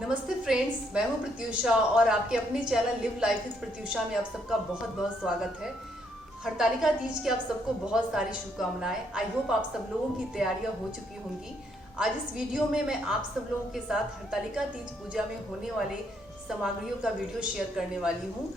नमस्ते फ्रेंड्स, मैं हूं प्रत्युषा और आपके अपने channel live life with Pratyusha में आप सबका बहुत बहुत स्वागत है। हरतालिका तीज की आप सबको बहुत सारी शुभकामनाएं। आई होप आप सब लोगों की तैयारियां हो चुकी होंगी। आज इस वीडियो में मैं आप सब लोगों के साथ हरतालिका तीज पूजा में होने वाले सामग्रियों का वीडियो शेयर करने वाली हूँ।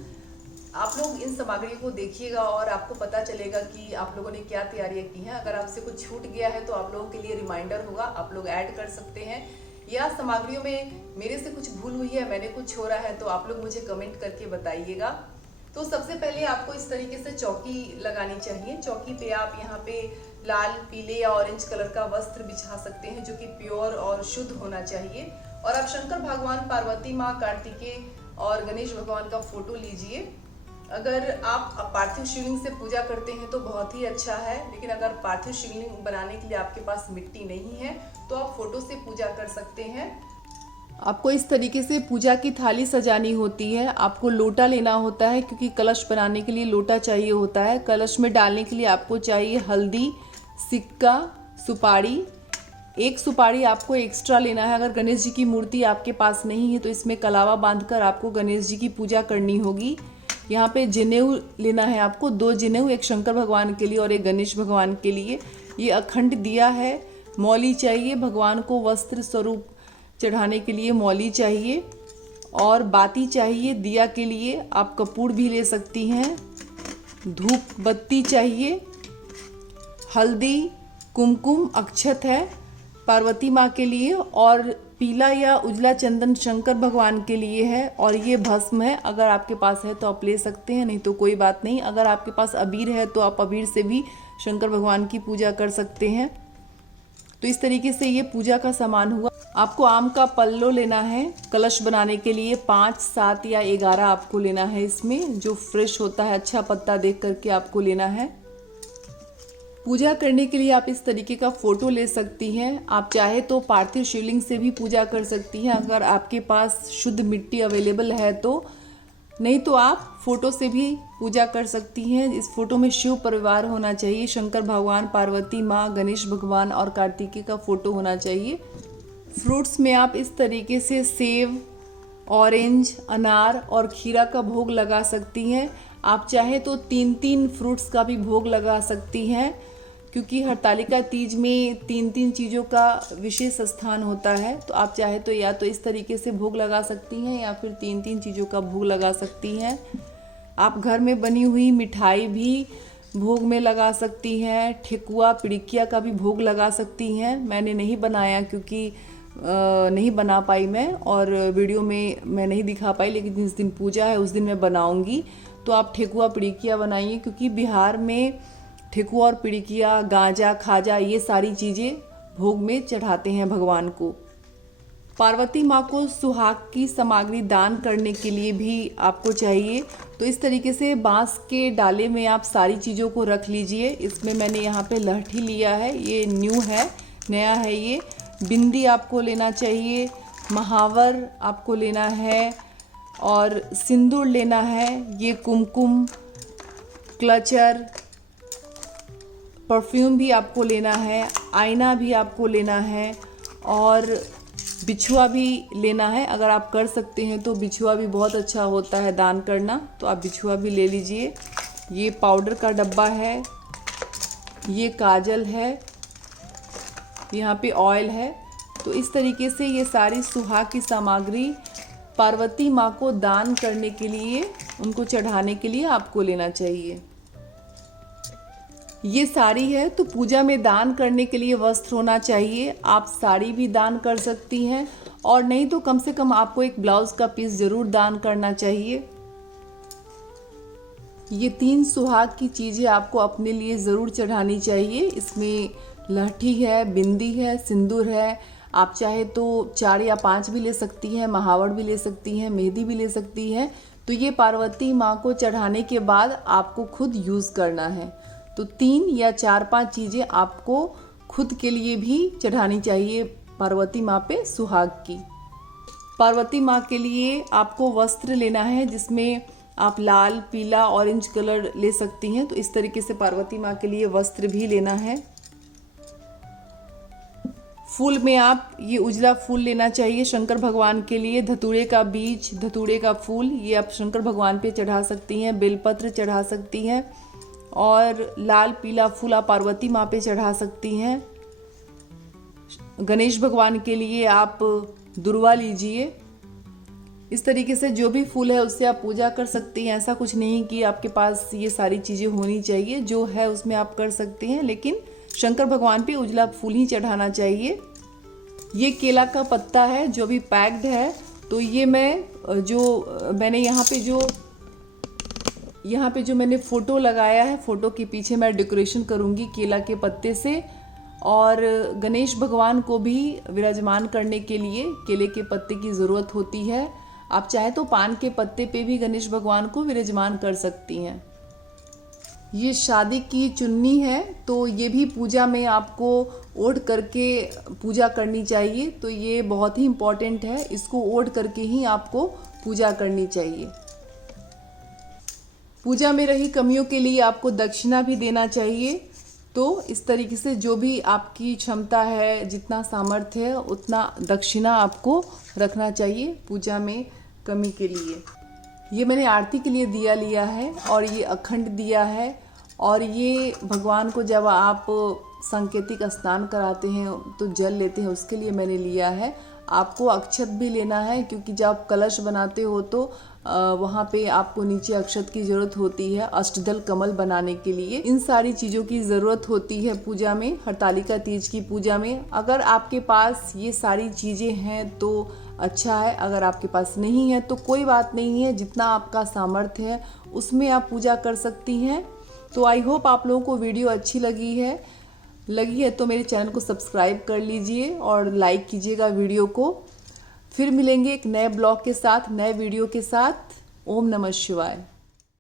आप लोग इन सामग्रियों को देखिएगा और आपको पता चलेगा कि आप लोगों ने क्या तैयारियां की हैं। अगर आपसे कुछ छूट गया है तो आप लोगों के लिए रिमाइंडर होगा, आप लोग ऐड कर सकते हैं, या सामग्रियों में मेरे से कुछ भूल हुई है, मैंने कुछ छोड़ा है तो आप लोग मुझे कमेंट करके बताइएगा। तो सबसे पहले आपको इस तरीके से चौकी लगानी चाहिए। चौकी पे आप यहाँ पे लाल, पीले या ऑरेंज कलर का वस्त्र बिछा सकते हैं जो कि प्योर और शुद्ध होना चाहिए। और आप शंकर भगवान, पार्वती माँ, कार्तिकेय और गणेश भगवान का फोटो लीजिए। अगर आप पार्थिव शिवलिंग से पूजा करते हैं तो बहुत ही अच्छा है, लेकिन अगर पार्थिव शिवलिंग बनाने के लिए आपके पास मिट्टी नहीं है तो आप फोटो से पूजा कर सकते हैं। आपको इस तरीके से पूजा की थाली सजानी होती है। आपको लोटा लेना होता है क्योंकि कलश बनाने के लिए लोटा चाहिए होता है। कलश में डालने के लिए आपको चाहिए हल्दी, सिक्का, सुपारी। एक सुपारी आपको एक्स्ट्रा लेना है। अगर गणेश जी की मूर्ति आपके पास नहीं है तो इसमें कलावा बांधकर आपको गणेश जी की पूजा करनी होगी। यहाँ पे जनेऊ लेना है आपको, 2 जनेऊ, एक शंकर भगवान के लिए और एक गणेश भगवान के लिए। ये अखंड दिया है। मौली चाहिए, भगवान को वस्त्र स्वरूप चढ़ाने के लिए मौली चाहिए। और बाती चाहिए दिया के लिए, आप कपूर भी ले सकती हैं। धूप बत्ती चाहिए। हल्दी, कुमकुम, अक्षत है पार्वती माँ के लिए, और पीला या उजला चंदन शंकर भगवान के लिए है। और ये भस्म है, अगर आपके पास है तो आप ले सकते हैं, नहीं तो कोई बात नहीं। अगर आपके पास अबीर है तो आप अबीर से भी शंकर भगवान की पूजा कर सकते हैं। तो इस तरीके से ये पूजा का सामान हुआ। आपको आम का पल्लो लेना है कलश बनाने के लिए। 5, 7 या 11 आपको लेना है। इसमें जो फ्रेश होता है, अच्छा पत्ता देख करके आपको लेना है। पूजा करने के लिए आप इस तरीके का फोटो ले सकती हैं। आप चाहे तो पार्थिव शिवलिंग से भी पूजा कर सकती हैं अगर आपके पास शुद्ध मिट्टी अवेलेबल है तो, नहीं तो आप फोटो से भी पूजा कर सकती हैं। इस फोटो में शिव परिवार होना चाहिए, शंकर भगवान, पार्वती माँ, गणेश भगवान और कार्तिकेय का फोटो होना चाहिए। फ्रूट्स में आप इस तरीके से सेब, ऑरेंज, अनार और खीरा का भोग लगा सकती हैं। आप चाहे तो 3-3 फ्रूट्स का भी भोग लगा सकती हैं, क्योंकि हरतालिका तीज में 3-3 चीज़ों का विशेष स्थान होता है। तो आप चाहे तो या तो इस तरीके से भोग लगा सकती हैं या फिर 3-3 चीज़ों का भोग लगा सकती हैं। आप घर में बनी हुई मिठाई भी भोग में लगा सकती हैं। ठेकुआ, पिड़िकिया का भी भोग लगा सकती हैं। मैंने नहीं बनाया क्योंकि नहीं बना पाई मैं, और वीडियो में मैं नहीं दिखा पाई, लेकिन जिस दिन पूजा है उस दिन मैं बनाऊंगी। तो आप ठेकुआ, पिड़िकिया बनाइए, क्योंकि बिहार में ठेकुआ और पिड़िकिया, गांजा, खाजा, ये सारी चीज़ें भोग में चढ़ाते हैं भगवान को। पार्वती माँ को सुहाग की सामग्री दान करने के लिए भी आपको चाहिए। तो इस तरीके से बांस के डाले में आप सारी चीज़ों को रख लीजिए। इसमें मैंने यहाँ पे लहठी लिया है, ये न्यू है, नया है ये। बिंदी आपको लेना चाहिए, महावर आपको लेना है, और सिंदूर लेना है, ये कुमकुम, क्लचर, परफ्यूम भी आपको लेना है, आईना भी आपको लेना है, और बिछुआ भी लेना है। अगर आप कर सकते हैं तो बिछुआ भी बहुत अच्छा होता है दान करना, तो आप बिछुआ भी ले लीजिए। ये पाउडर का डब्बा है, ये काजल है, यहाँ पे ऑयल है। तो इस तरीके से ये सारी सुहाग की सामग्री पार्वती माँ को दान करने के लिए, उनको चढ़ाने के लिए आपको लेना चाहिए। ये साड़ी है तो पूजा में दान करने के लिए वस्त्र होना चाहिए। आप साड़ी भी दान कर सकती हैं, और नहीं तो कम से कम आपको एक ब्लाउज का पीस जरूर दान करना चाहिए। ये 3 सुहाग की चीज़ें आपको अपने लिए ज़रूर चढ़ानी चाहिए। इसमें लहठी है, बिंदी है, सिंदूर है। आप चाहे तो 4 या 5 भी ले सकती हैं, महावर भी ले सकती हैं, मेहंदी भी ले सकती हैं। तो ये पार्वती माँ को चढ़ाने के बाद आपको खुद यूज़ करना है। तो 3 या 4-5 चीज़ें आपको खुद के लिए भी चढ़ानी चाहिए पार्वती माँ पे सुहाग की। पार्वती माँ के लिए आपको वस्त्र लेना है, जिसमें आप लाल, पीला, ऑरेंज कलर ले सकती हैं। तो इस तरीके से पार्वती माँ के लिए वस्त्र भी लेना है। फूल में आप ये उजला फूल लेना चाहिए शंकर भगवान के लिए। धतूरे का बीज, धतूरे का फूल, ये आप शंकर भगवान पे चढ़ा सकती हैं। बेलपत्र चढ़ा सकती हैं और लाल पीला फूल आप पार्वती माँ पे चढ़ा सकती हैं। गणेश भगवान के लिए आप दुर्वा लीजिए। इस तरीके से जो भी फूल है उससे आप पूजा कर सकती हैं। ऐसा कुछ नहीं कि आपके पास ये सारी चीज़ें होनी चाहिए, जो है उसमें आप कर सकती हैं, लेकिन शंकर भगवान पे उजला फूल ही चढ़ाना चाहिए। ये केला का पत्ता है जो भी पैक्ड है, तो ये मैंने यहाँ पे जो मैंने फ़ोटो लगाया है, फ़ोटो के पीछे मैं डेकोरेशन करूँगी केला के पत्ते से। और गणेश भगवान को भी विराजमान करने के लिए केले के पत्ते की ज़रूरत होती है। आप चाहे तो पान के पत्ते पे भी गणेश भगवान को विराजमान कर सकती हैं। ये शादी की चुन्नी है, तो ये भी पूजा में आपको ओढ़ करके पूजा करनी चाहिए। तो ये बहुत ही इम्पॉर्टेंट है, इसको ओढ़ करके ही आपको पूजा करनी चाहिए। पूजा में रही कमियों के लिए आपको दक्षिणा भी देना चाहिए। तो इस तरीके से जो भी आपकी क्षमता है, जितना सामर्थ्य है, उतना दक्षिणा आपको रखना चाहिए पूजा में कमी के लिए। ये मैंने आरती के लिए दिया लिया है और ये अखंड दिया है। और ये भगवान को जब आप सांकेतिक स्नान कराते हैं तो जल लेते हैं, उसके लिए मैंने लिया है। आपको अक्षत भी लेना है, क्योंकि जब आप कलश बनाते हो तो वहाँ पे आपको नीचे अक्षत की ज़रूरत होती है अष्टदल कमल बनाने के लिए। इन सारी चीज़ों की ज़रूरत होती है पूजा में, हरतालिका तीज की पूजा में। अगर आपके पास ये सारी चीज़ें हैं तो अच्छा है, अगर आपके पास नहीं है तो कोई बात नहीं है। जितना आपका सामर्थ्य है उसमें आप पूजा कर सकती हैं। तो आई होप आप लोगों को वीडियो अच्छी लगी है तो मेरे चैनल को सब्सक्राइब कर लीजिए और लाइक कीजिएगा वीडियो को। फिर मिलेंगे एक नए ब्लॉग के साथ, नए वीडियो के साथ। ओम नमः शिवाय।